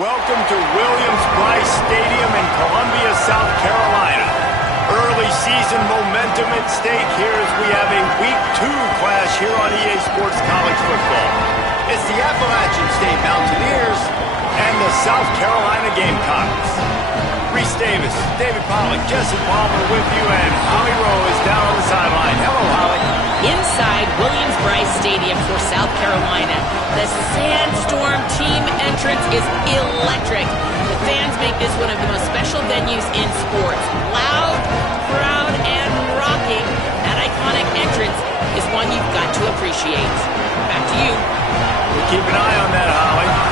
Welcome to Williams-Brice Stadium in Columbia, South Carolina. Early season momentum at stake here as we have a Week 2 clash here on EA Sports College Football. It's the Appalachian State Mountaineers and the South Carolina Gamecocks. Reese Davis, David Pollock, Jesse Palmer with you, and Holly Rowe is down on the sideline. Hello, Holly. Inside Williams-Brice Stadium for South Carolina, the Sandstorm team entrance is electric. The fans make this one of the most special venues in sports. Loud, proud, and rocking. That iconic entrance is one you've got to appreciate. Back to you. We'll keep an eye on that, Holly.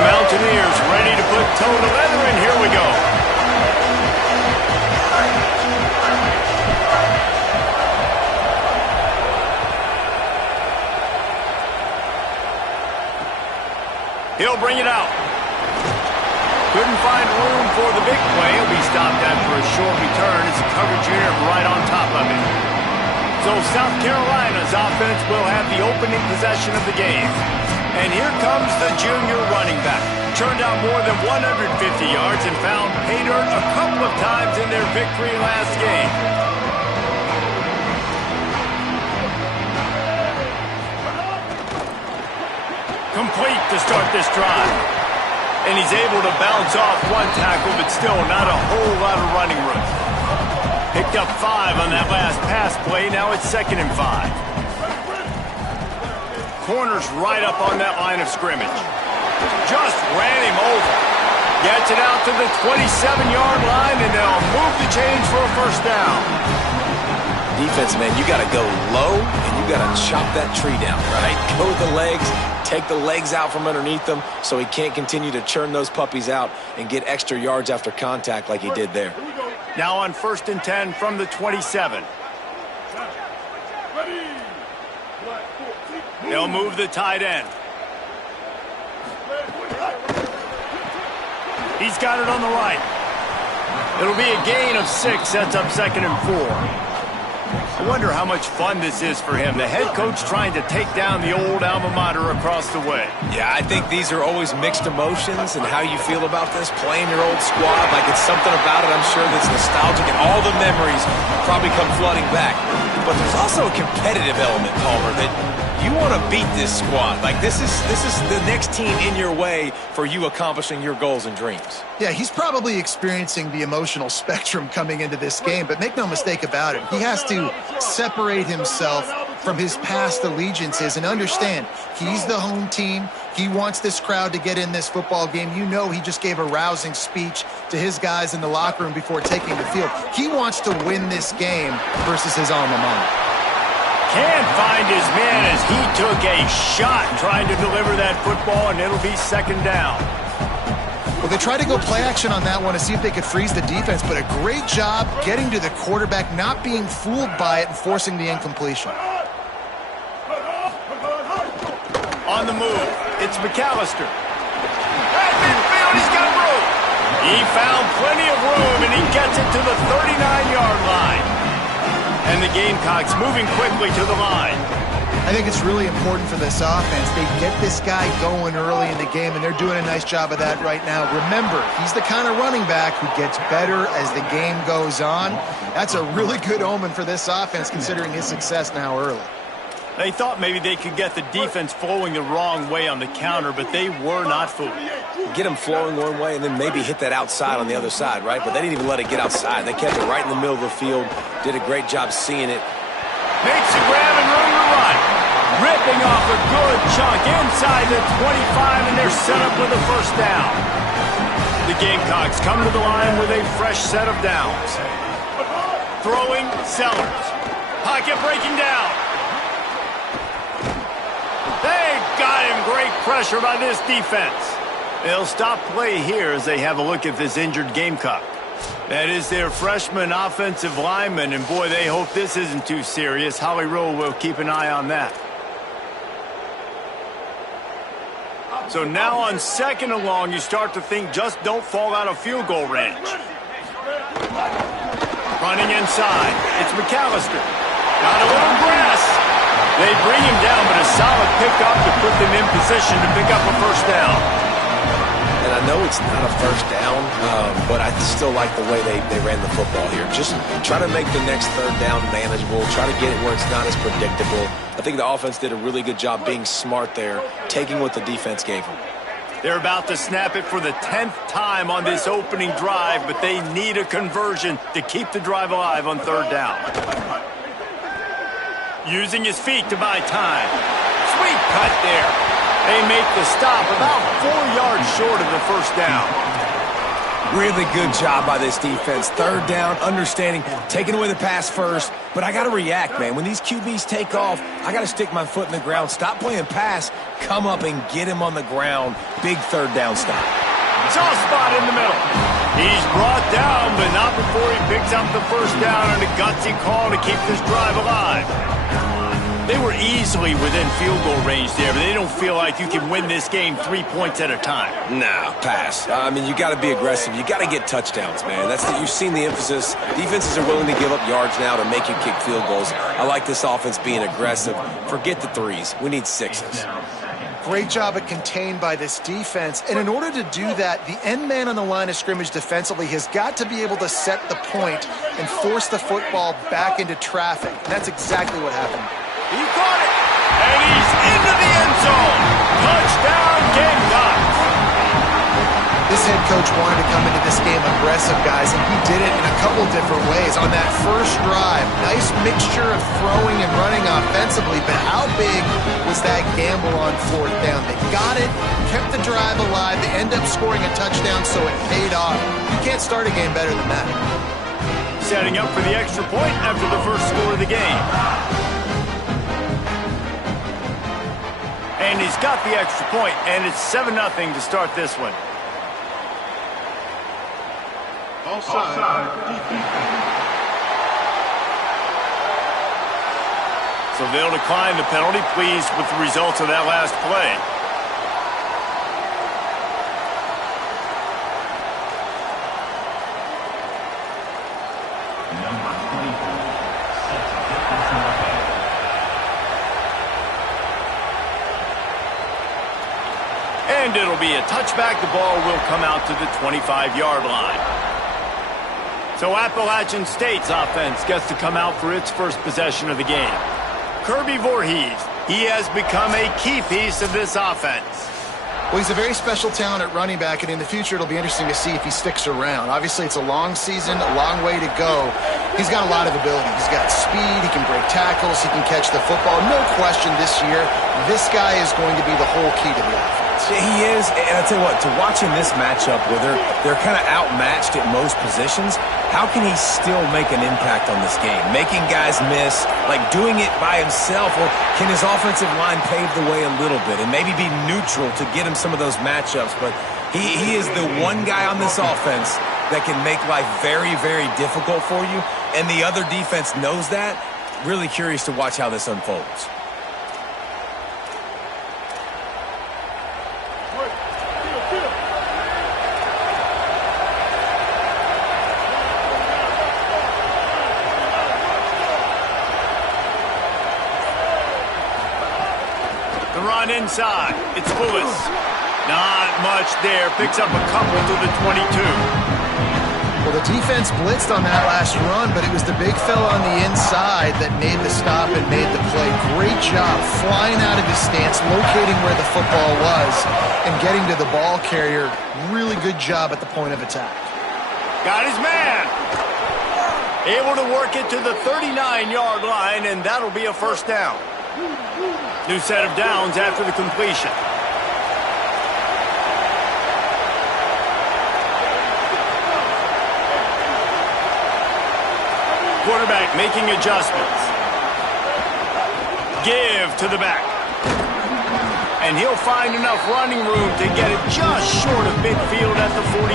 Mountaineers ready to put toe to leather, and here we go. He'll bring it out. Couldn't find room for the big play. He'll be stopped at for a short return. It's a coverage unit right on top of it. So South Carolina's offense will have the opening possession of the game. And here comes the junior running back. Turned out more than 150 yards and found pay dirt a couple of times in their victory last game. Complete to start this drive. And he's able to bounce off one tackle, but still not a whole lot of running room. Picked up 5 on that last pass play. Now it's 2nd and 5. Corner's right up on that line of scrimmage. Just ran him over. Gets it out to the 27-yard line, and they'll move the chains for a first down. Defense, man, you got to go low, and you got to chop that tree down, right? Go with the legs, take the legs out from underneath them so he can't continue to churn those puppies out and get extra yards after contact like he did there. Now on 1st and 10 from the 27. They'll move the tight end. He's got it on the right. It'll be a gain of 6. Sets up 2nd and 4. I wonder how much fun this is for him. The head coach trying to take down the old alma mater across the way. Yeah, I think these are always mixed emotions and how you feel about this, playing your old squad. Like, it's something about it, I'm sure, that's nostalgic, and all the memories probably come flooding back. But there's also a competitive element, Palmer, that you want to beat this squad. Like, this is the next team in your way for you accomplishing your goals and dreams. Yeah, he's probably experiencing the emotional spectrum coming into this game, but make no mistake about it, he has to separate himself from his past allegiances and understand he's the home team. He wants this crowd to get in this football game. You know, he just gave a rousing speech to his guys in the locker room before taking the field. He wants to win this game versus his alma mater. Can't find his man as he took a shot trying to deliver that football, and it'll be 2nd down. Well, they tried to go play action on that one to see if they could freeze the defense, but a great job getting to the quarterback, not being fooled by it, and forcing the incompletion. On the move, it's McAllister. At midfield, he's got room. He found plenty of room, and he gets it to the 39-yard line. And the Gamecocks moving quickly to the line. I think it's really important for this offense. They get this guy going early in the game, and they're doing a nice job of that right now. Remember, he's the kind of running back who gets better as the game goes on. That's a really good omen for this offense, considering his success now early. They thought maybe they could get the defense flowing the wrong way on the counter, but they were not fooled. Get them flowing one way and then maybe hit that outside on the other side, right? But they didn't even let it get outside. They kept it right in the middle of the field, did a great job seeing it. Makes a grab and room to run. Ripping off a good chunk inside the 25, and they're set up with a first down. The Gamecocks come to the line with a fresh set of downs. Throwing, Sellers. Pocket breaking down. They've got him. Great pressure by this defense. They'll stop play here as they have a look at this injured Gamecock. That is their freshman offensive lineman, and boy, they hope this isn't too serious. Holly Rowe will keep an eye on that. So now on 2nd and long, you start to think just don't fall out of field goal range. Running inside, it's McAllister. Got a little grass. They bring him down, but a solid pickup to put them in position to pick up a first down. And I know it's not a first down, but I still like the way they ran the football here. Just try to make the next 3rd down manageable. Try to get it where it's not as predictable. I think the offense did a really good job being smart there, taking what the defense gave them. They're about to snap it for the 10th time on this opening drive, but they need a conversion to keep the drive alive on 3rd down. Using his feet to buy time. Sweet cut there. They make the stop about 4 yards short of the first down. Really good job by this defense. 3rd down, understanding, taking away the pass first. But I got to react, man. When these QBs take off, I got to stick my foot in the ground. Stop playing pass. Come up and get him on the ground. Big 3rd down stop. Soft spot in the middle. He's brought down, but not before he picks up the first down and a gutsy call to keep this drive alive. They were easily within field goal range there, but they don't feel like you can win this game 3 points at a time. Nah, pass. I mean, you got to be aggressive. You got to get touchdowns, man. You've seen the emphasis. Defenses are willing to give up yards now to make you kick field goals. I like this offense being aggressive. Forget the 3s. We need 6s. Great job at contained by this defense. And in order to do that, the end man on the line of scrimmage defensively has got to be able to set the point and force the football back into traffic. And that's exactly what happened. He caught it, and he's into the end zone. Touchdown, Gamecocks. This head coach wanted to come into this game aggressive, guys, and he did it in a couple different ways. On that first drive, nice mixture of throwing and running offensively, but how big was that gamble on 4th down? They got it, kept the drive alive, they end up scoring a touchdown, so it paid off. You can't start a game better than that. Setting up for the extra point after the first score of the game. And he's got the extra point, and it's 7-0 to start this one. So they'll decline the penalty, pleased with the results of that last play. And it'll be a touchback. The ball will come out to the 25-yard line. So Appalachian State's offense gets to come out for its first possession of the game. Kirby Voorhees, he has become a key piece of this offense. Well, he's a very special talent at running back, and in the future it'll be interesting to see if he sticks around. Obviously, it's a long season, a long way to go. He's got a lot of ability. He's got speed, he can break tackles, he can catch the football. No question this year, this guy is going to be the whole key to the offense. He is, and I'll tell you what, to watch in this matchup where they're kind of outmatched at most positions, how can he still make an impact on this game? Making guys miss, like doing it by himself, or can his offensive line pave the way a little bit and maybe be neutral to get him some of those matchups? But he is the one guy on this offense that can make life very, very difficult for you, and the other defense knows that. Really curious to watch how this unfolds. Inside, it's Lewis. Not much there. Picks up a couple to the 22. Well, the defense blitzed on that last run, but it was the big fella on the inside that made the stop and made the play. Great job flying out of his stance, locating where the football was, and getting to the ball carrier. Really good job at the point of attack. Got his man. Able to work it to the 39-yard line, and that'll be a first down. New set of downs after the completion. Quarterback making adjustments. Give to the back. And he'll find enough running room to get it just short of midfield at the 49.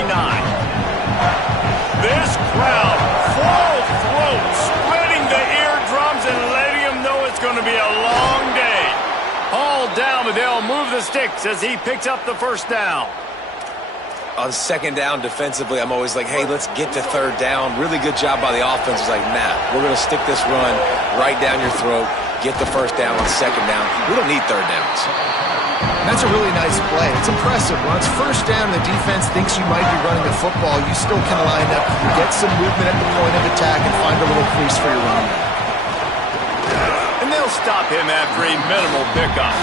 This crowd, full throat, spreading the eardrums and letting them know it's going to be a long day. Hall ball down, but they'll move the sticks as he picks up the first down. On second down defensively, I'm always like, hey, let's get to third down. Really good job by the offense. It's like, nah, we're going to stick this run right down your throat, get the first down on second down. We don't need third downs. That's a really nice play. It's impressive. When it's first down and the defense thinks you might be running the football, you still can line up, you get some movement at the point of attack, and find a little crease for your running back. And they'll stop him after a minimal pickup.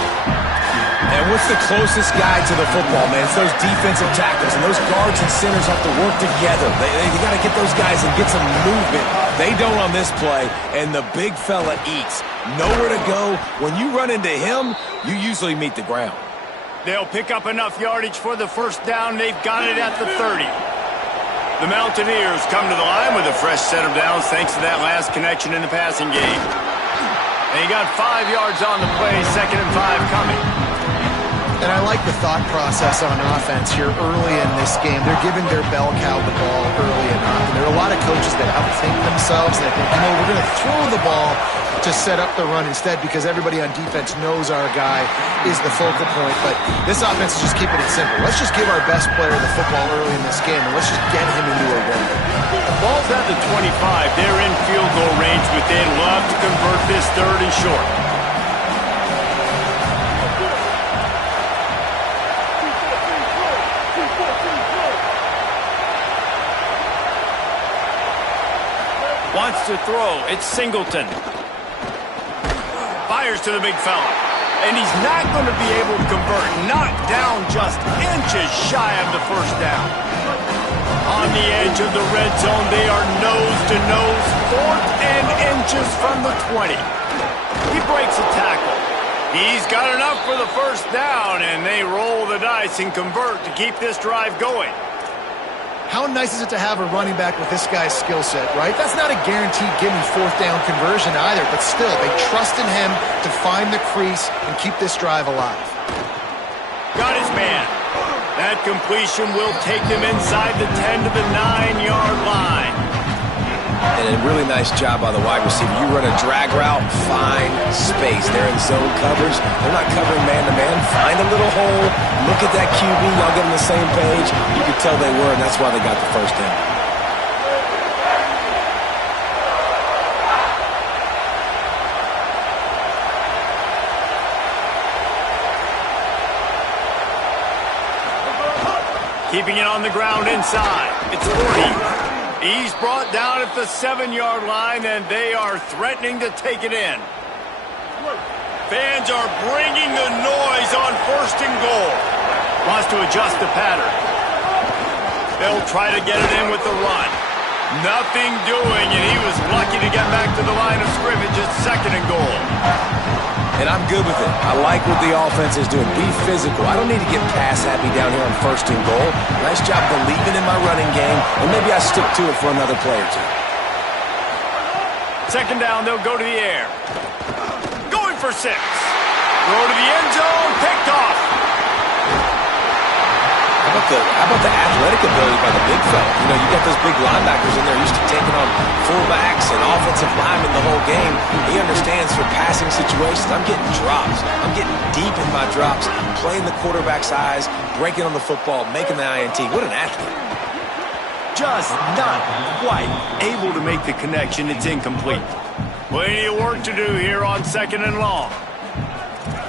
And what's the closest guy to the football, man? It's those defensive tackles, and those guards and centers have to work together. They got to get those guys and get some movement. They don't on this play, and the big fella eats. Nowhere to go. When you run into him, you usually meet the ground. They'll pick up enough yardage for the first down. They've got it at the 30. The Mountaineers come to the line with a fresh set of downs thanks to that last connection in the passing game. They got 5 yards on the play, 2nd and 5 coming. And I like the thought process on offense here early in this game. They're giving their bell cow the ball early enough. And there are a lot of coaches that outthink themselves. They think, we're going to throw the ball to set up the run instead because everybody on defense knows our guy is the focal point. But this offense is just keeping it simple. Let's just give our best player the football early in this game, and let's just get him into a run. The ball's at the 25. They're in field goal range, but they'd love to convert this 3rd and short. Wants to throw. It's Singleton. Fires to the big fella. And he's not going to be able to convert. Knocked down just inches shy of the first down. On the edge of the red zone, they are nose to nose, 4th and inches from the 20. He breaks a tackle. He's got enough for the first down, and they roll the dice and convert to keep this drive going. How nice is it to have a running back with this guy's skill set, right? That's not a guaranteed gimme 4th down conversion either, but still, they trust in him to find the crease and keep this drive alive. Got his man. That completion will take them inside the 10 to the 9-yard line. And a really nice job by the wide receiver. You run a drag route, find space. They're in zone coverage. They're not covering man-to-man. Find a little hole. Look at that QB. Y'all get on the same page. You could tell they were, and that's why they got the first down. Keeping it on the ground inside. It's 40. He's brought down at the 7-yard line, and they are threatening to take it in. Fans are bringing the noise on 1st and goal. Wants to adjust the pattern. They'll try to get it in with the run. Nothing doing, and he was lucky to get back to the line of scrimmage at 2nd and goal. And I'm good with it. I like what the offense is doing. Be physical. I don't need to get pass happy down here on 1st and goal. Nice job believing in my running game, and maybe I stick to it for another play or two. 2nd down, they'll go to the air. Going for 6. Throw to the end zone, picked off. How about the athletic ability by the big fella? You got those big linebackers in there used to taking on fullbacks and offensive linemen the whole game. He understands for passing situations. I'm getting drops. I'm getting deep in my drops, playing the quarterback's eyes, breaking on the football, making the INT. What an athlete. Just not quite able to make the connection. It's incomplete. Plenty of work to do here on 2nd and long.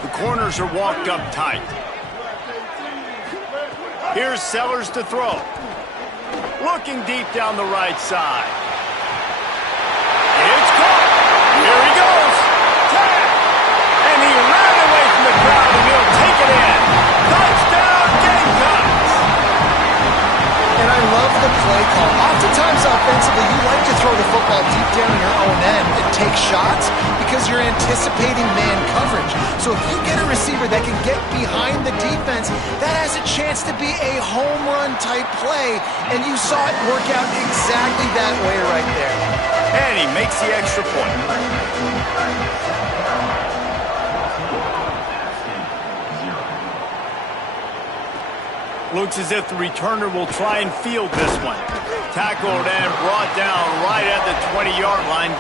The corners are walked up tight. Here's Sellers to throw. Looking deep down the right side. It's caught. Here he goes. Tap. And he ran away from the crowd, and he'll take it in. Touchdown, Gamecocks. And I love the play call. Oftentimes offensively, you like to throw the football deep down in your own end and take shots because you're anticipating man coverage. So if you get a receiver that can get behind the defense, that has a chance to be a home run type play. And you saw it work out exactly that way right there. And he makes the extra point. Looks as if the returner will try and field this one. Tackled and brought down right at the 20-yard line.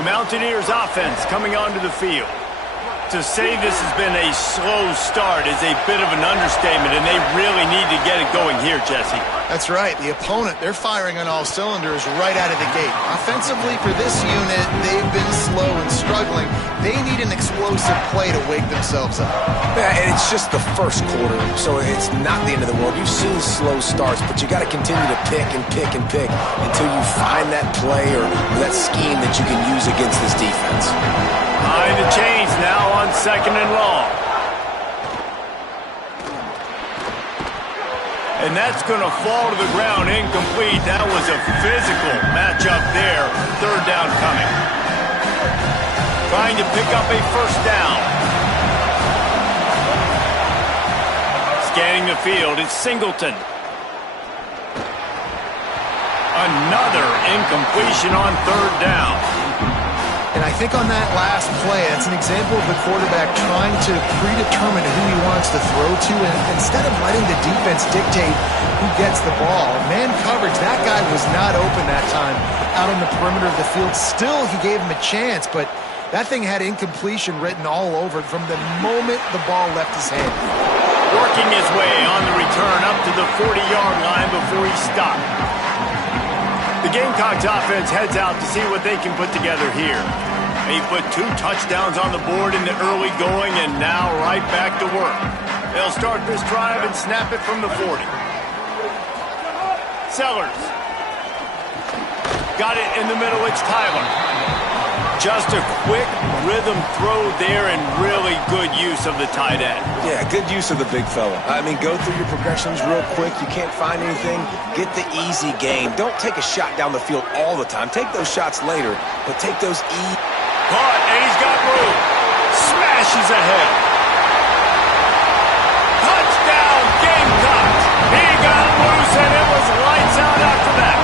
The Mountaineers offense coming onto the field. To say this has been a slow start is a bit of an understatement, and they really need to get it going here, Jesse. That's right. The opponent, they're firing on all cylinders right out of the gate. Offensively, for this unit, they've been slow and struggling. They need an explosive play to wake themselves up. Yeah, and it's just the first quarter, so it's not the end of the world. You've seen slow starts, but you got to continue to pick and pick and pick until you find that play or that scheme that you can use against this defense. Behind the chains now on 2nd and long. And that's going to fall to the ground incomplete. That was a physical matchup there. 3rd down coming. Trying to pick up a 1st down. Scanning the field, it's Singleton. Another incompletion on 3rd down. And I think on that last play, that's an example of the quarterback trying to predetermine who he wants to throw to, and instead of letting the defense dictate who gets the ball. Man coverage, that guy was not open that time out on the perimeter of the field. Still, he gave him a chance, but that thing had incompletion written all over it from the moment the ball left his hand. Working his way on the return up to the 40-yard line before he stopped. The Gamecocks offense heads out to see what they can put together here. They put 2 touchdowns on the board in the early going and now right back to work. They'll start this drive and snap it from the 40. Sellers. Got it in the middle, it's Tyler. Just a quick rhythm throw there and really good use of the tight end. Yeah, good use of the big fella. I mean, go through your progressions real quick. You can't find anything. Get the easy game. Don't take a shot down the field all the time. Take those shots later, but take those Caught, and he's got room. Smashes ahead. Touchdown, Gamecocks. He got loose, and it was lights out after that.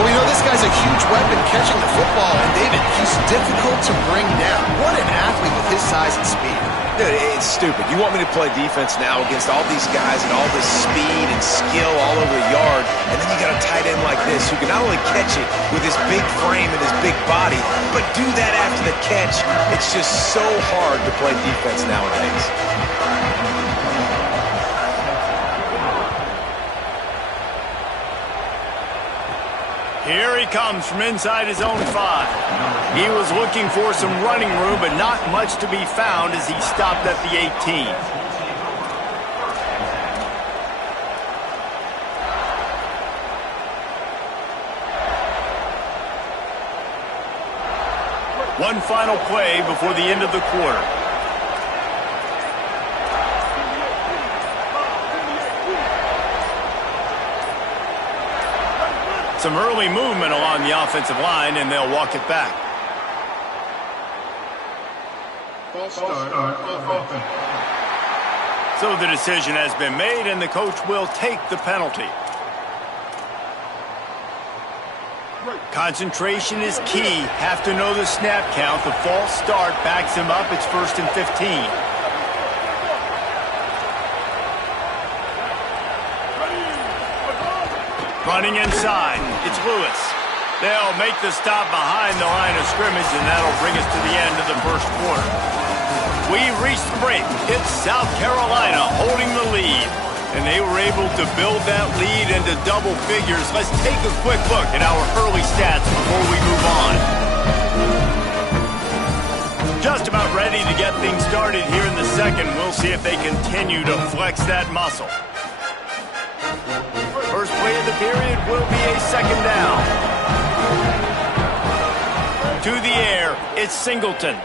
Well, you know, this guy's a huge weapon catching the football, and David, he's difficult to bring down. What an athlete with his size and speed. Dude, it's stupid. You want me to play defense now against all these guys and all this speed and skill all over the yard, and then you got a tight end like this who can not only catch it with his big frame and his big body, but do that after the catch. It's just so hard to play defense nowadays. Here he comes from inside his own 5. He was looking for some running room, but not much to be found as he stopped at the 18. One final play before the end of the quarter. Some early movement along the offensive line, and they'll walk it back. So the decision has been made, and the coach will take the penalty. Concentration is key. Have to know the snap count. The false start backs him up. It's 1st and 15. Running inside, it's Lewis. They'll make the stop behind the line of scrimmage, and that'll bring us to the end of the 1st quarter. We reached the break. It's South Carolina holding the lead, and they were able to build that lead into double figures. Let's take a quick look at our early stats before we move on. Just about ready to get things started here in the 2nd. We'll see if they continue to flex that muscle. First play of the period will be a 2nd down. To the air, it's Singleton.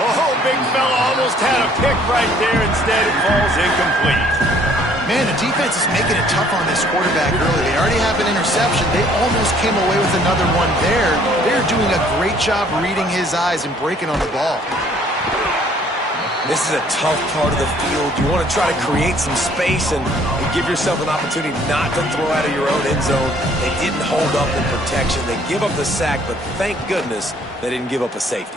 Oh, big fella almost had a pick right there. Instead, it falls incomplete. Man, the defense is making it tough on this quarterback early. They already have an interception. They almost came away with another one there. They're doing a great job reading his eyes and breaking on the ball. This is a tough part of the field. You want to try to create some space and give yourself an opportunity not to throw out of your own end zone. They didn't hold up in protection. They give up the sack, but thank goodness they didn't give up a safety.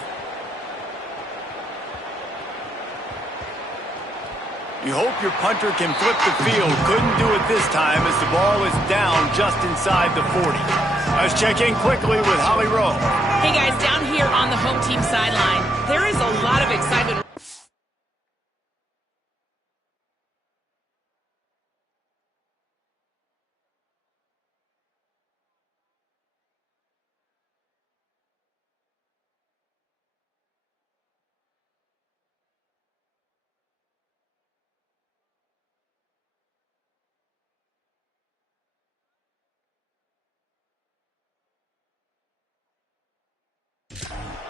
You hope your punter can flip the field. Couldn't do it this time as the ball is down just inside the 40. Let's check in quickly with Holly Rowe. Hey guys, down here on the home team sideline, there is a lot of excitement.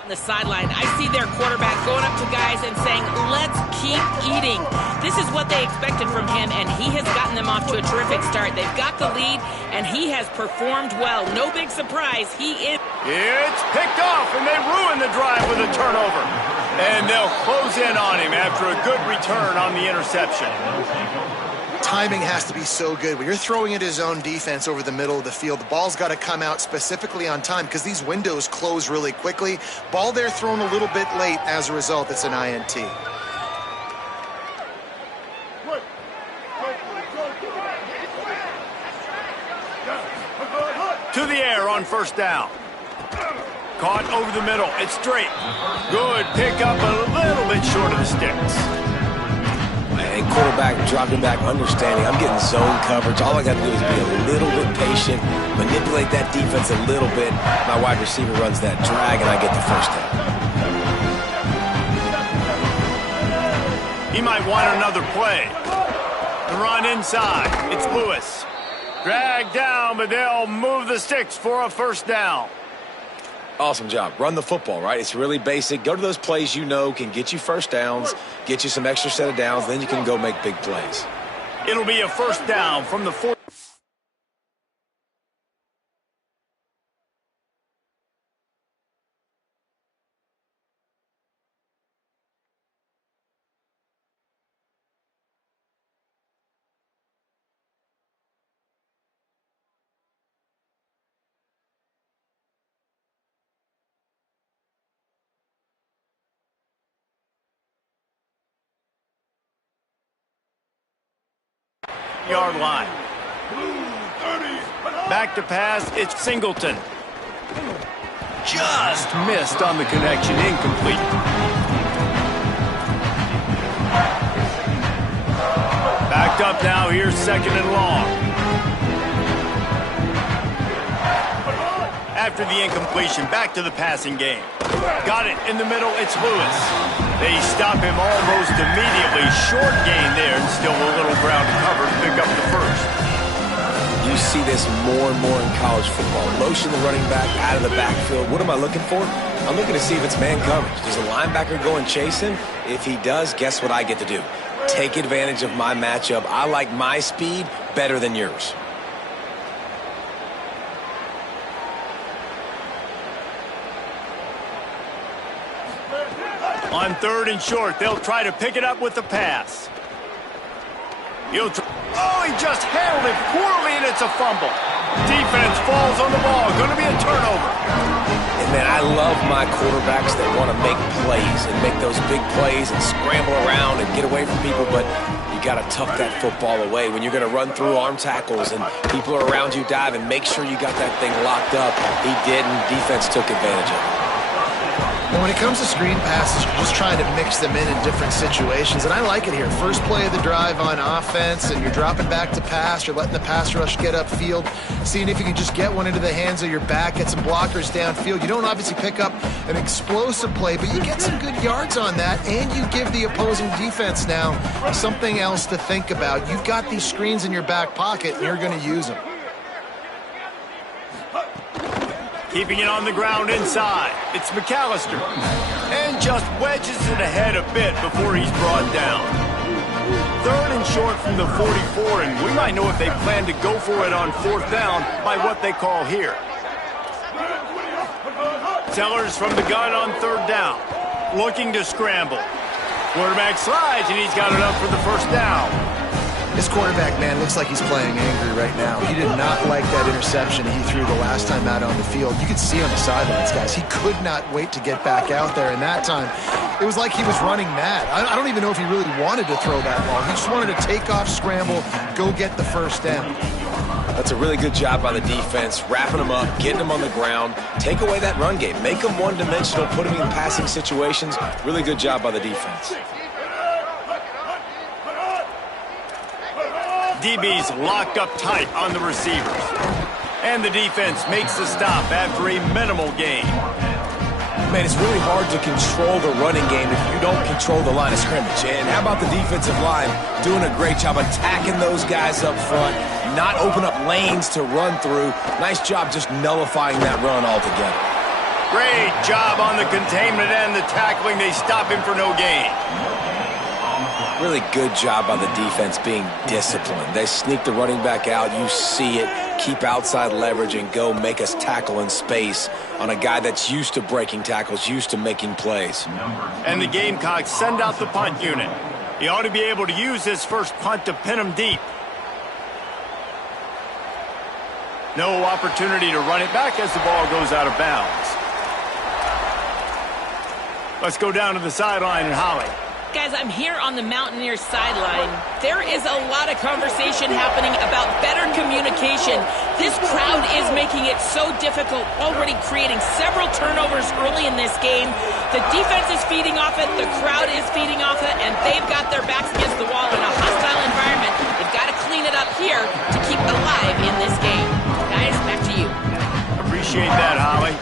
On the sideline, I see their quarterback going up to guys and saying, let's keep eating. This is what they expected from him, and he has gotten them off to a terrific start. They've got the lead, and he has performed well. No big surprise. He is. It's picked off, and they ruin the drive with a turnover. And they'll close in on him after a good return on the interception. Timing has to be so good. When you're throwing at his own defense over the middle of the field, the ball's got to come out specifically on time because these windows close really quickly. Ball there thrown a little bit late. As a result, it's an INT. To the air on first down. Caught over the middle. It's straight. Good pickup, but a little bit short of the sticks. And quarterback dropping back, understanding I'm getting zone coverage. All I got to do is be a little bit patient, manipulate that defense a little bit. My wide receiver runs that drag, and I get the first down. He might want another play. The run inside. It's Lewis. Dragged down, but they'll move the sticks for a first down. Awesome job. Run the football, right? It's really basic. Go to those plays you know can get you first downs, get you some extra set of downs, then you can go make big plays. It'll be a first down from the 4. Yard line. Back to pass, it's Singleton. Just missed on the connection, incomplete. Backed up now, here's second and long. After the incompletion, back to the passing game. Got it in the middle, it's Lewis. They stop him almost immediately. Short gain there, and still a little ground to cover to pick up the first. You see this more and more in college football. Motion the running back out of the backfield. What am I looking for? I'm looking to see if it's man coverage. Does the linebacker go and chase him? If he does, guess what I get to do? Take advantage of my matchup. I like my speed better than yours. On third and short, they'll try to pick it up with the pass. Oh, he just handled it poorly, and it's a fumble. Defense falls on the ball. Going to be a turnover. And, man, I love my quarterbacks that want to make plays and make those big plays and scramble around and get away from people, but you got to tuck that football away. When you're going to run through arm tackles and people are around you diving, make sure you got that thing locked up. He did, and defense took advantage of it. And when it comes to screen passes, you're just trying to mix them in different situations. And I like it here. First play of the drive on offense, and you're dropping back to pass. You're letting the pass rush get upfield, seeing if you can just get one into the hands of your back, get some blockers downfield. You don't obviously pick up an explosive play, but you get some good yards on that, and you give the opposing defense now something else to think about. You've got these screens in your back pocket, and you're going to use them. Keeping it on the ground inside. It's McAllister. And just wedges it ahead a bit before he's brought down. Third and short from the 44, and we might know if they plan to go for it on fourth down by what they call here. Sellers from the gun on third down. Looking to scramble. Quarterback slides, and he's got it up for the first down. This quarterback, man, looks like he's playing angry right now. He did not like that interception he threw the last time out on the field. You could see on the sidelines, guys. He could not wait to get back out there, and that time it was like he was running mad. I don't even know if he really wanted to throw that ball. He just wanted to take off, scramble, go get the first down. That's a really good job by the defense, wrapping them up, getting them on the ground, take away that run game, make them one-dimensional, put them in passing situations. Really good job by the defense. DB's locked up tight on the receivers. And the defense makes the stop after a minimal gain. Man, it's really hard to control the running game if you don't control the line of scrimmage. And how about the defensive line doing a great job attacking those guys up front, not open up lanes to run through. Nice job just nullifying that run altogether. Great job on the containment and the tackling. They stop him for no gain. Really good job by the defense being disciplined. They sneak the running back out. You see it. Keep outside leverage and go make us tackle in space on a guy that's used to breaking tackles, used to making plays. And the Gamecocks send out the punt unit. He ought to be able to use this first punt to pin him deep. No opportunity to run it back as the ball goes out of bounds. Let's go down to the sideline and Holly. Guys, I'm here on the Mountaineers sideline. There is a lot of conversation happening about better communication. This crowd is making it so difficult, already creating several turnovers early in this game. The defense is feeding off it, the crowd is feeding off it, and they've got their backs against the wall in a hostile environment. They've got to clean it up here to keep alive in this game. Guys, back to you. Appreciate that, Holly.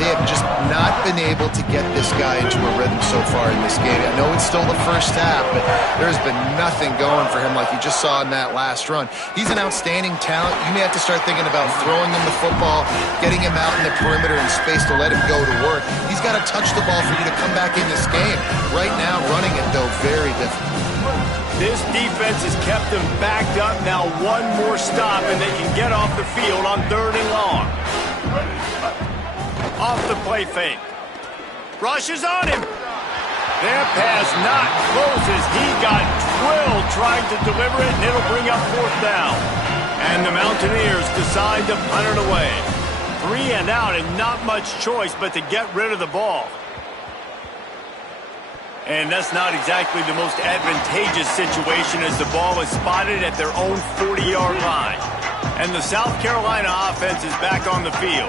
They have just not been able to get this guy into a rhythm so far in this game. I know it's still the first half, but there's been nothing going for him like you just saw in that last run. He's an outstanding talent. You may have to start thinking about throwing him the football, getting him out in the perimeter in space to let him go to work. He's got to touch the ball for you to come back in this game. Right now, running it, though, very difficult. This defense has kept them backed up. Now one more stop, and they can get off the field on 3rd and long. Off the play fake. Rushes on him. Their pass not closes. He got drilled trying to deliver it, and it'll bring up 4th down. And the Mountaineers decide to punt it away. 3 and out, and not much choice but to get rid of the ball. And that's not exactly the most advantageous situation as the ball is spotted at their own 40-yard line. And the South Carolina offense is back on the field.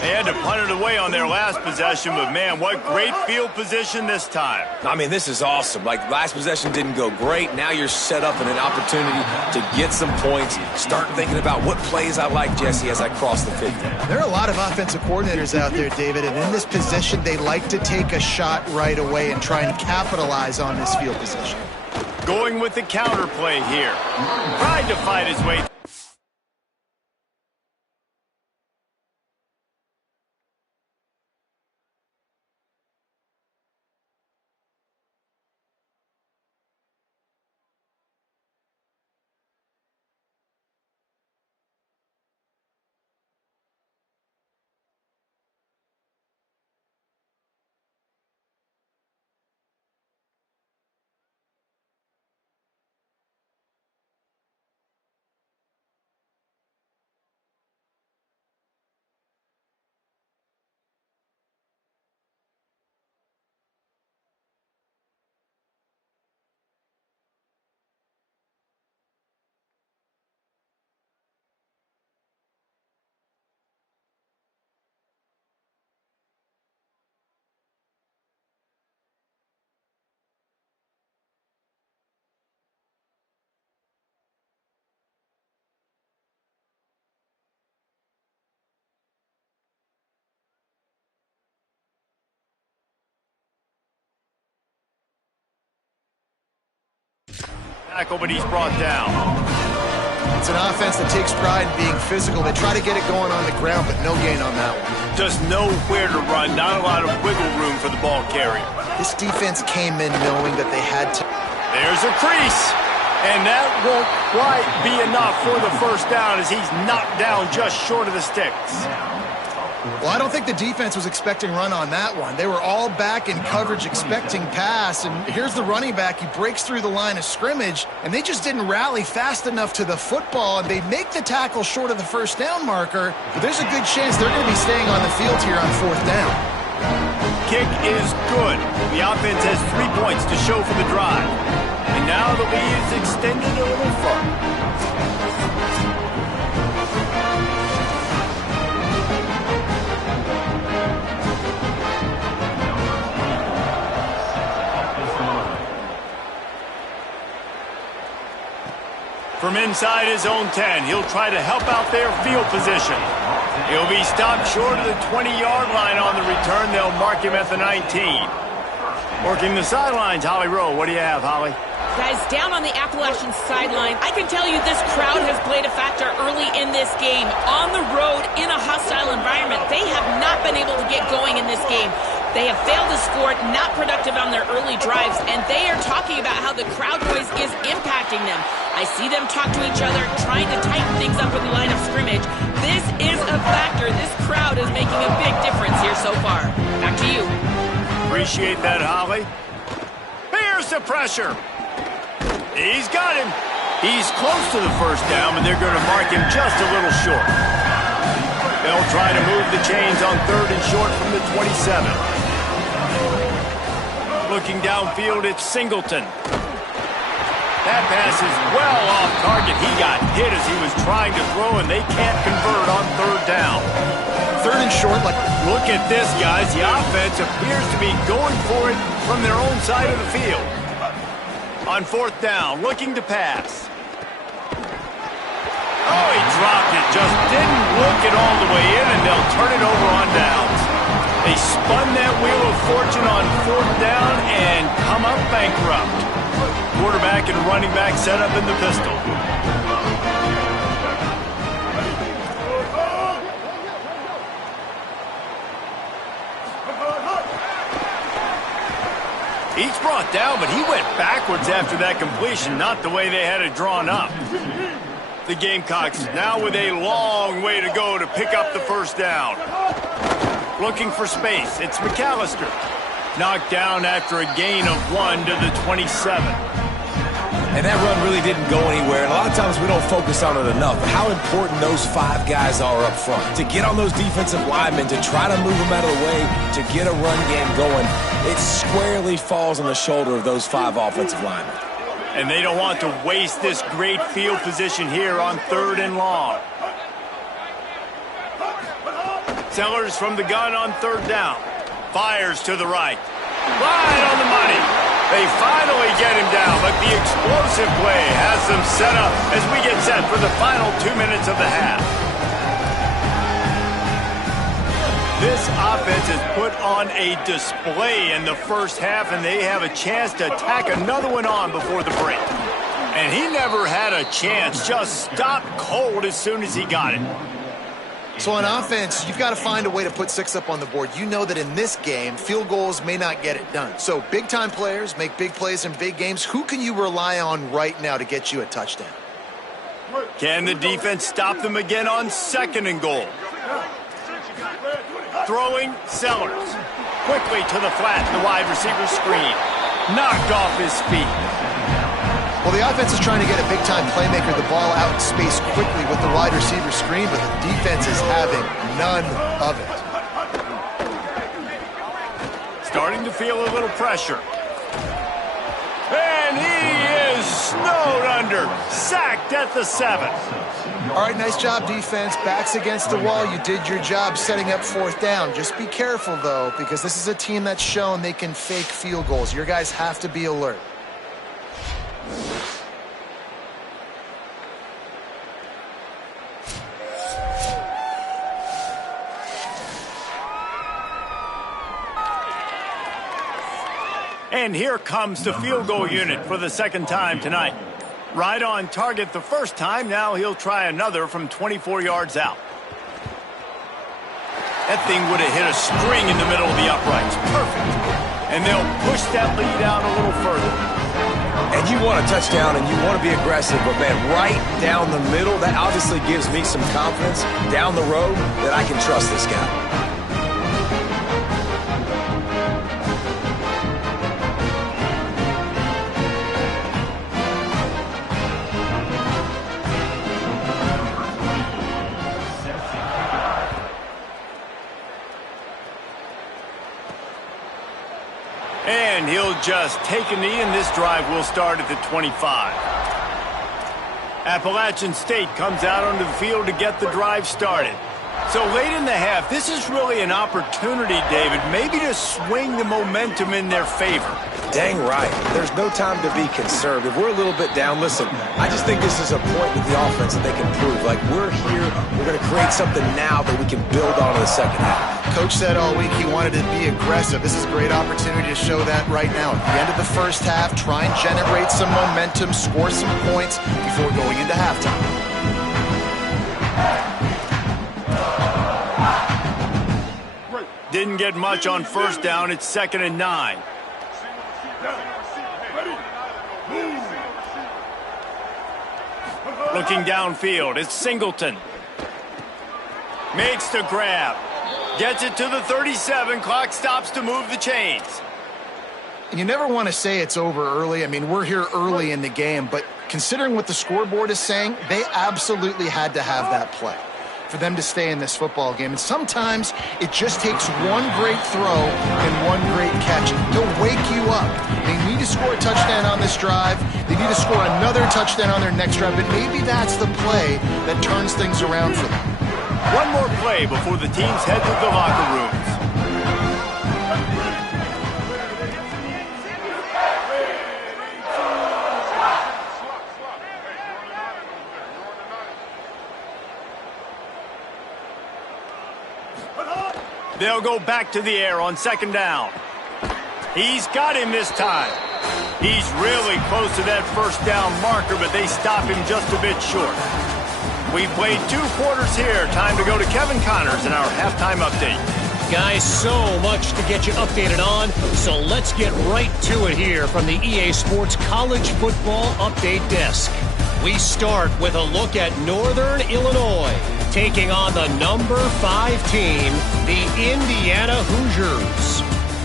They had to punt it away on their last possession, but man, what great field position this time. I mean, this is awesome. Like, last possession didn't go great. Now you're set up in an opportunity to get some points. Start thinking about what plays I like, Jesse, as I cross the 50. There are a lot of offensive coordinators out there, David, and in this position, they like to take a shot right away and try and capitalize on this field position. Going with the counter play here. Tried to fight his way. Tackle, but he's brought down. It's an offense that takes pride in being physical. They try to get it going on the ground, but no gain on that one. Just nowhere to run, not a lot of wiggle room for the ball carrier. This defense came in knowing that they had to. There's a crease, and that won't quite be enough for the 1st down as he's knocked down just short of the sticks. Well, I don't think the defense was expecting run on that one. They were all back in coverage expecting pass, and here's the running back. He breaks through the line of scrimmage, and they just didn't rally fast enough to the football, and they make the tackle short of the 1st down marker, but there's a good chance they're going to be staying on the field here on 4th down. Kick is good. The offense has 3 points to show for the drive. And now the lead is extended a little further. From inside his own 10, he'll try to help out their field position. He'll be stopped short of the 20-yard line on the return. They'll mark him at the 19. Working the sidelines, Holly Rowe. What do you have, Holly? Guys, down on the Appalachian sideline, I can tell you this crowd has played a factor early in this game. On the road, in a hostile environment, they have not been able to get going in this game. They have failed to score, not productive on their early drives, and they are talking about how the crowd noise is impacting them. I see them talk to each other, trying to tighten things up in the line of scrimmage. This is a factor. This crowd is making a big difference here so far. Back to you. Appreciate that, Holly. Here's the pressure. He's got him. He's close to the first down, but they're going to mark him just a little short. They'll try to move the chains on 3rd and short from the 27. Looking downfield, it's Singleton. That pass is well off target. He got hit as he was trying to throw, and they can't convert on 3rd down. 3rd and short. Look at this, guys. The offense appears to be going for it from their own side of the field. On 4th down, looking to pass. Oh, he dropped it. Just didn't look it all the way in, and they'll turn it over on downs. They spun that wheel of fortune on 4th down and come up bankrupt. Quarterback and running back set up in the pistol. He's brought down, but he went backwards after that completion, not the way they had it drawn up. The Gamecocks now with a long way to go to pick up the first down. Looking for space, it's McAllister. Knocked down after a gain of 1 to the 27. And that run really didn't go anywhere. And a lot of times we don't focus on it enough. But how important those 5 guys are up front. To get on those defensive linemen, to try to move them out of the way, to get a run game going, it squarely falls on the shoulder of those 5 offensive linemen. And they don't want to waste this great field position here on 3rd and long. Sellers from the gun on 3rd down. Fires to the right. Right on the money. They finally get him down, but the explosive play has them set up as we get set for the final 2 minutes of the half. This offense has put on a display in the first half, and they have a chance to tack another one on before the break. And he never had a chance, just stopped cold as soon as he got it. So on offense, you've got to find a way to put 6 up on the board. You know that in this game, field goals may not get it done. So big-time players make big plays in big games. Who can you rely on right now to get you a touchdown? Can the defense stop them again on 2nd and goal? Throwing, Sellers. Quickly to the flat, the wide receiver screen. Knocked off his feet. Well, the offense is trying to get a big-time playmaker the ball out in space quickly with the wide receiver screen, but the defense is having none of it. Starting to feel a little pressure. And he is snowed under. Sacked at the 7. All right, nice job, defense. Backs against the wall. You did your job setting up 4th down. Just be careful, though, because this is a team that's shown they can fake field goals. Your guys have to be alert. And here comes the field goal unit for the 2nd time tonight. Right on target the first time. Now he'll try another from 24 yards out. That thing would have hit a string in the middle of the uprights. Perfect. And they'll push that lead out a little further. And you want a touchdown and you want to be aggressive, but man, right down the middle, that obviously gives me some confidence down the road that I can trust this guy. And he'll just take a knee, and this drive will start at the 25. Appalachian State comes out onto the field to get the drive started. So late in the half, this is really an opportunity, David, maybe to swing the momentum in their favor. Dang right. There's no time to be conservative. We're a little bit down. Listen, I just think this is a point with the offense that they can prove. Like, we're here, we're going to create something now that we can build on in the second half. Coach said all week he wanted to be aggressive. This is a great opportunity to show that right now. At the end of the first half, try and generate some momentum, score some points before going into halftime. Didn't get much on first down. It's 2nd and 9. Looking downfield, it's Singleton. Makes the grab. Gets it to the 37. Clock stops to move the chains. And you never want to say it's over early. I mean, we're here early in the game, but considering what the scoreboard is saying, they absolutely had to have that play for them to stay in this football game. And sometimes it just takes one great throw and one great catch to wake you up. They need to score a touchdown on this drive. They need to score another touchdown on their next drive, but maybe that's the play that turns things around for them. One more play before the teams head to the locker rooms. They'll go back to the air on 2nd down. He's got him this time. He's really close to that first down marker, but they stop him just a bit short. We played 2 quarters here. Time to go to Kevin Connors in our halftime update. Guys, so much to get you updated on, so let's get right to it here from the EA Sports College Football Update Desk. We start with a look at Northern Illinois, taking on the number 5 team, the Indiana Hoosiers.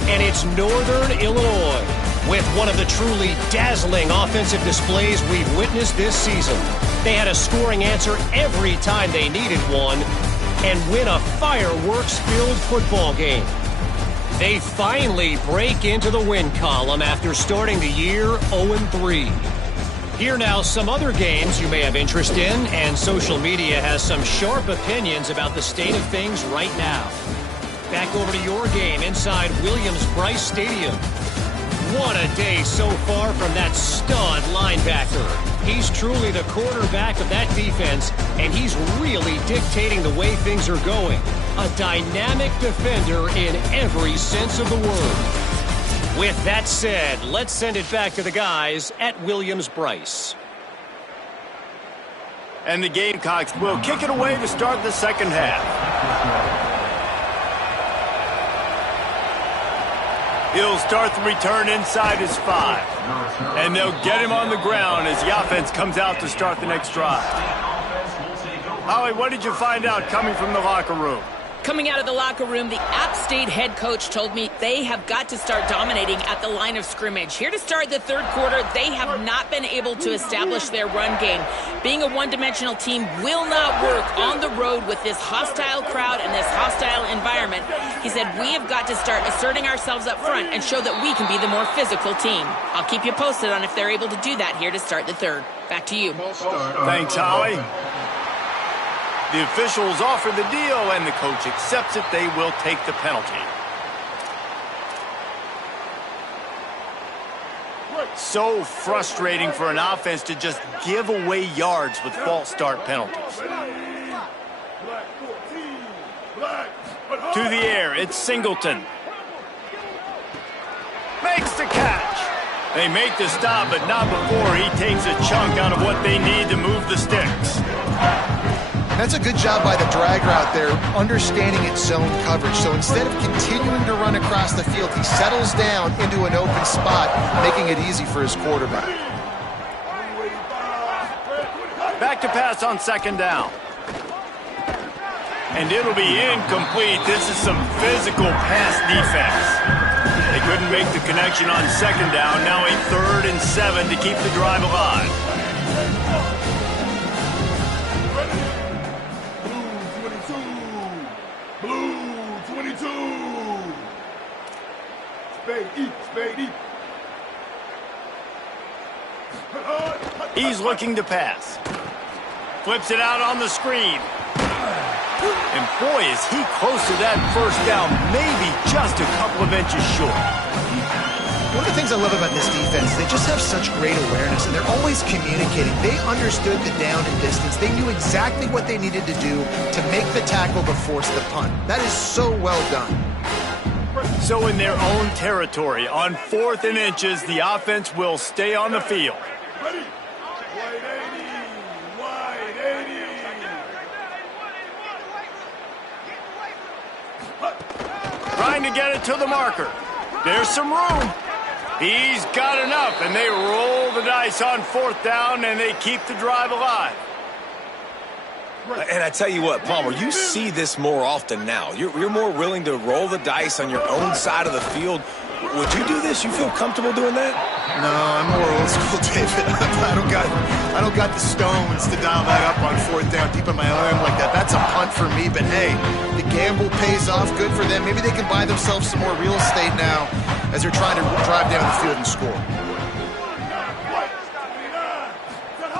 And it's Northern Illinois with one of the truly dazzling offensive displays we've witnessed this season. They had a scoring answer every time they needed one and win a fireworks-filled football game. They finally break into the win column after starting the year 0-3. Here now some other games you may have interest in, and social media has some sharp opinions about the state of things right now. Back over to your game inside Williams-Brice Stadium. What a day so far from that stud linebacker. He's truly the quarterback of that defense, and he's really dictating the way things are going. A dynamic defender in every sense of the word. With that said, let's send it back to the guys at Williams-Brice. And the Gamecocks will kick it away to start the second half. He'll start the return inside his 5. And they'll get him on the ground as the offense comes out to start the next drive. Holly, what did you find out coming from the locker room? Coming out of the locker room, the App State head coach told me they have got to start dominating at the line of scrimmage. Here to start the third quarter, they have not been able to establish their run game. Being a one-dimensional team will not work on the road with this hostile crowd and this hostile environment. He said, we have got to start asserting ourselves up front and show that we can be the more physical team. I'll keep you posted on if they're able to do that here to start the third. Back to you. Thanks, Holly. The officials offer the deal, and the coach accepts it. They will take the penalty. So frustrating for an offense to just give away yards with false start penalties. To the air, it's Singleton. Makes the catch. They make the stop, but not before he takes a chunk out of what they need to move the sticks. That's a good job by the drag route there, understanding its zone coverage. So instead of continuing to run across the field, he settles down into an open spot, making it easy for his quarterback. Back to pass on 2nd down. And it'll be incomplete. This is some physical pass defense. They couldn't make the connection on 2nd down. Now a 3rd and 7 to keep the drive alive. He's looking to pass. Flips it out on the screen. And boy, is he close to that first down, maybe just a couple of inches short. One of the things I love about this defense, they just have such great awareness, and they're always communicating. They understood the down and distance. They knew exactly what they needed to do to make the tackle to force the punt. That is so well done. So in their own territory, on 4th and inches, the offense will stay on the field. Ready? Wide 80. Trying to get it to the marker. There's some room. He's got enough, and they roll the dice on 4th down, and they keep the drive alive. And I tell you what, Palmer, you see this more often now. You're more willing to roll the dice on your own side of the field. Would you do this? You feel comfortable doing that? No, I'm more old school, David. I don't got the stones to dial that up on 4th down, deep in my arm like that. That's a punt for me, but hey, the gamble pays off. Good for them. Maybe they can buy themselves some more real estate now as they're trying to drive down the field and score.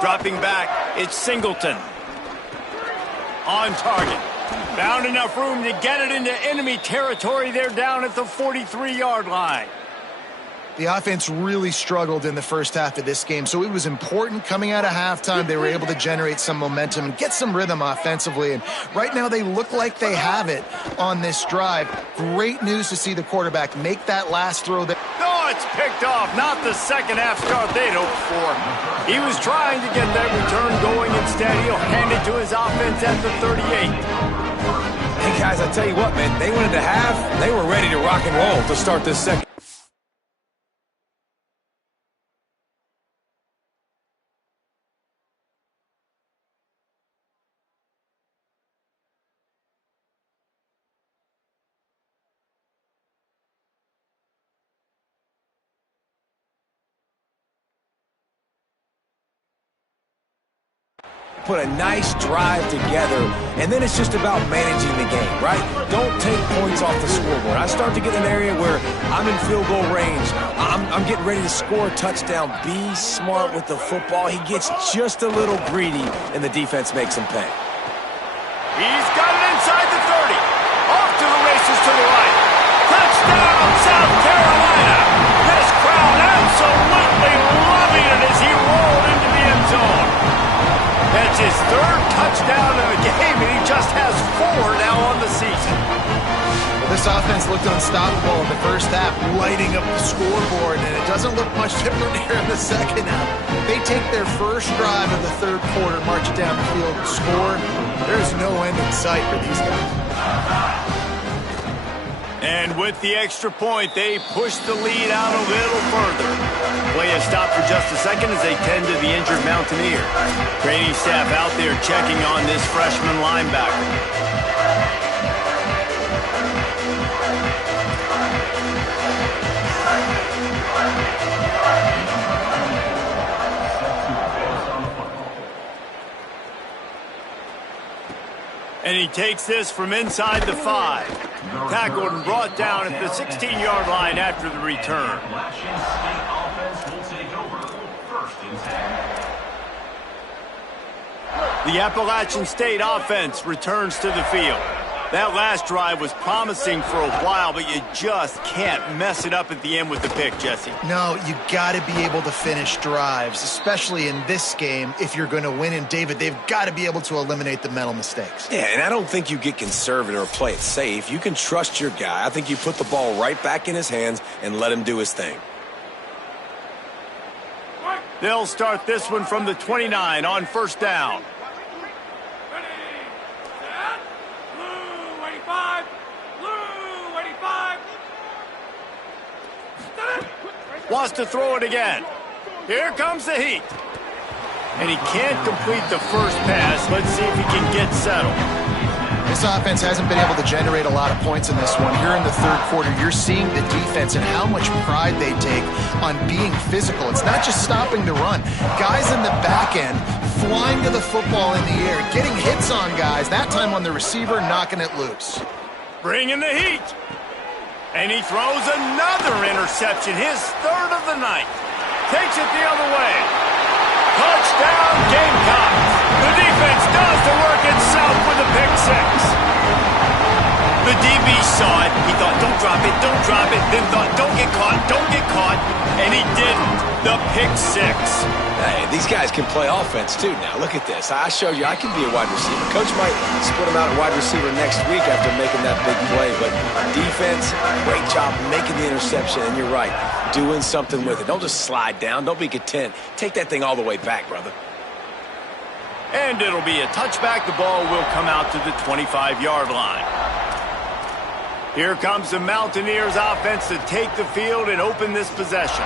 Dropping back, it's Singleton. On target. Found enough room to get it into enemy territory. They're down at the 43-yard line. The offense really struggled in the first half of this game, so it was important coming out of halftime. They were able to generate some momentum and get some rhythm offensively, and right now they look like they have it on this drive. Great news to see the quarterback make that last throw there. No, it's picked off. Not the second half start they'd hoped for. He was trying to get that return going. Instead, he'll hand it to his offense at the 38. Hey, guys, I tell you what, man, they went into half. They were ready to rock and roll to start this second. Put a nice drive together, and then it's just about managing the game, right? Don't take points off the scoreboard. I start to get an area where I'm in field goal range. I'm getting ready to score a touchdown. Be smart with the football. He gets just a little greedy, and the defense makes him pay. He's got it inside the 30. Off to the races to the right. Touchdown, South Carolina. This crowd absolutely loving it as he rolled into the end zone. That's his 3rd touchdown in the game, and he just has 4 now on the season. Well, this offense looked unstoppable in the first half, lighting up the scoreboard, and it doesn't look much different here in the second half. They take their first drive of the 3rd quarter, march it down the field, and score. There's no end in sight for these guys. And with the extra point, they push the lead out a little further. Play has stopped for just a second as they tend to the injured Mountaineer. Training staff out there checking on this freshman linebacker. And he takes this from inside the 5. Tackled and brought down at the 16-yard line after the return. The Appalachian State offense returns to the field. That last drive was promising for a while, but you just can't mess it up at the end with the pick, Jesse. No, you got to be able to finish drives, especially in this game if you're going to win. And, David, they've got to be able to eliminate the mental mistakes. Yeah, and I don't think you get conservative or play it safe. You can trust your guy. I think you put the ball right back in his hands and let him do his thing. They'll start this one from the 29 on 1st down. Wants to throw it again. Here comes the heat. And he can't complete the first pass. Let's see if he can get settled. This offense hasn't been able to generate a lot of points in this one. Here in the 3rd quarter, you're seeing the defense and how much pride they take on being physical. It's not just stopping the run. Guys in the back end flying to the football in the air, getting hits on guys, that time on the receiver, knocking it loose. Bringing the heat. And he throws another interception, his 3rd of the night. Takes it the other way. Touchdown, Gamecocks. The defense does to work it south with a pick six. The DB saw it. He thought, don't drop it, don't drop it. Then thought, don't get caught. And he didn't. The pick six. Hey, these guys can play offense, too, now. Look at this. I showed you I can be a wide receiver. Coach might split him out at wide receiver next week after making that big play. But defense, great job making the interception. And you're right, doing something with it. Don't just slide down. Don't be content. Take that thing all the way back, brother. And it'll be a touchback. The ball will come out to the 25-yard line. Here comes the Mountaineers offense to take the field and open this possession.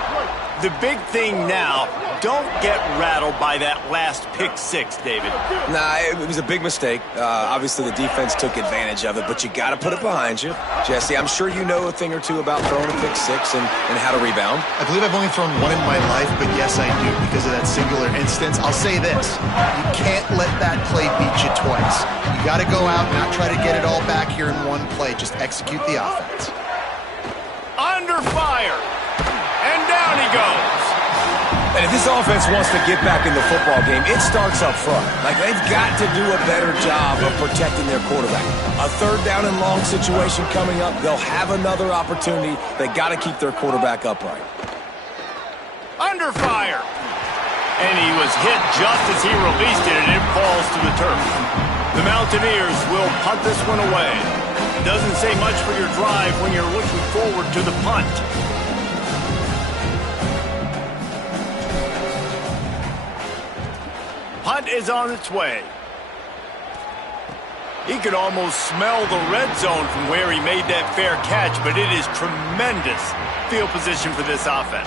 The big thing now, don't get rattled by that last pick six, David. Nah, it was a big mistake. Obviously, the defense took advantage of it, but you got to put it behind you. Jesse, I'm sure you know a thing or two about throwing a pick six and how to rebound. I believe I've only thrown one in my life, but yes, I do because of that singular instance. I'll say this. You can't let that play beat you twice. You got to go out and not try to get it all back here in one play. Just execute the offense. Under fire. And down he goes. And if this offense wants to get back in the football game, it starts up front. Like, they've got to do a better job of protecting their quarterback. A third down and long situation coming up. They'll have another opportunity. They got to keep their quarterback upright. Under fire. And he was hit just as he released it, and it falls to the turf. The Mountaineers will punt this one away. Doesn't say much for your drive when you're looking forward to the punt. Punt is on its way. He could almost smell the red zone from where he made that fair catch, but it is tremendous field position for this offense.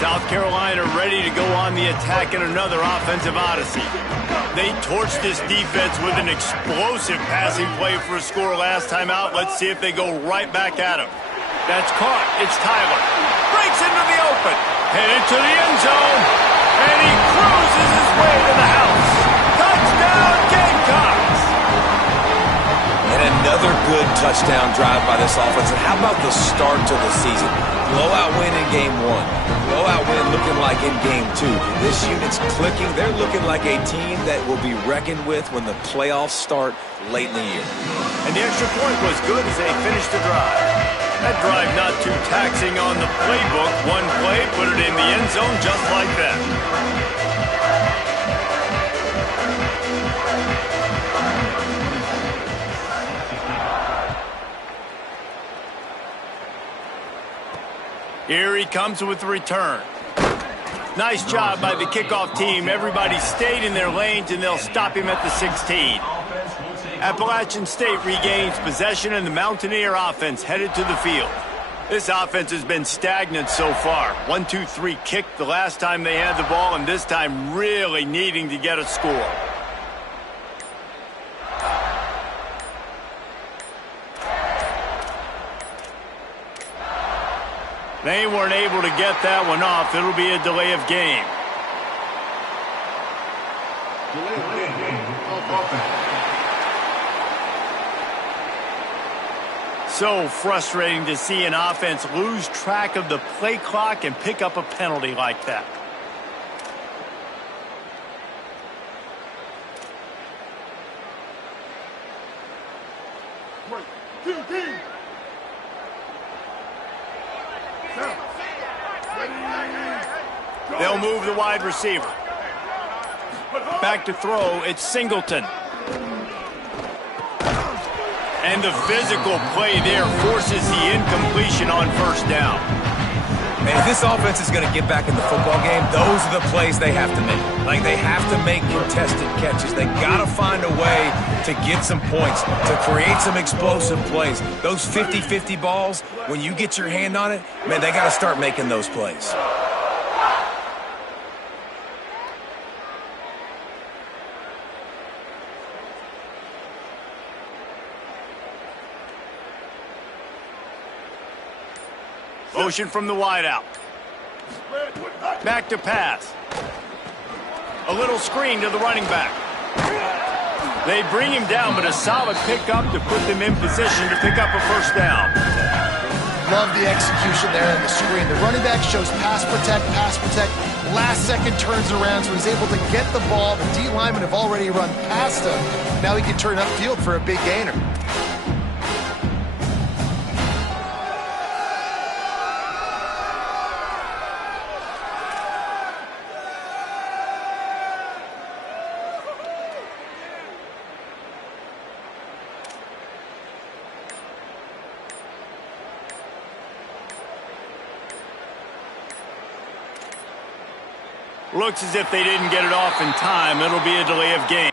South Carolina ready to go on the attack in another offensive odyssey. They torched this defense with an explosive passing play for a score last time out. Let's see if they go right back at him. That's caught. It's Tyler. Breaks into the open. Headed to the end zone. And he cruises his way to the house. Touchdown, Gamecocks! And another good touchdown drive by this offense. And how about the start to the season? Blowout win in game one. Blowout win looking like in game two. This unit's clicking. They're looking like a team that will be reckoned with when the playoffs start late in the year. And the extra point was good as they finished the drive. That drive not too taxing on the playbook. One play, put it in the end zone just like that. Here he comes with the return. Nice job by the kickoff team. Everybody stayed in their lanes, and they'll stop him at the 16. Appalachian State regains possession, and the Mountaineer offense headed to the field. This offense has been stagnant so far. 1-2-3 kick the last time they had the ball, and this time really needing to get a score. They weren't able to get that one off. It'll be a delay of game. So frustrating to see an offense lose track of the play clock and pick up a penalty like that. They'll move the wide receiver. Back to throw, it's Singleton. And the physical play there forces the incompletion on first down. And if this offense is going to get back in the football game, those are the plays they have to make. Like, they have to make contested catches. They got to find a way to get some points, to create some explosive plays. Those 50-50 balls, when you get your hand on it, man, they got to start making those plays. Motion from the wideout. Back to pass. A little screen to the running back. They bring him down, but a solid pickup to put them in position to pick up a first down. Love the execution there on the screen. The running back shows pass protect. last-second turns around, so he's able to get the ball. The D linemen have already run past him. Now he can turn upfield for a big gainer. Looks as if they didn't get it off in time. It'll be a delay of game.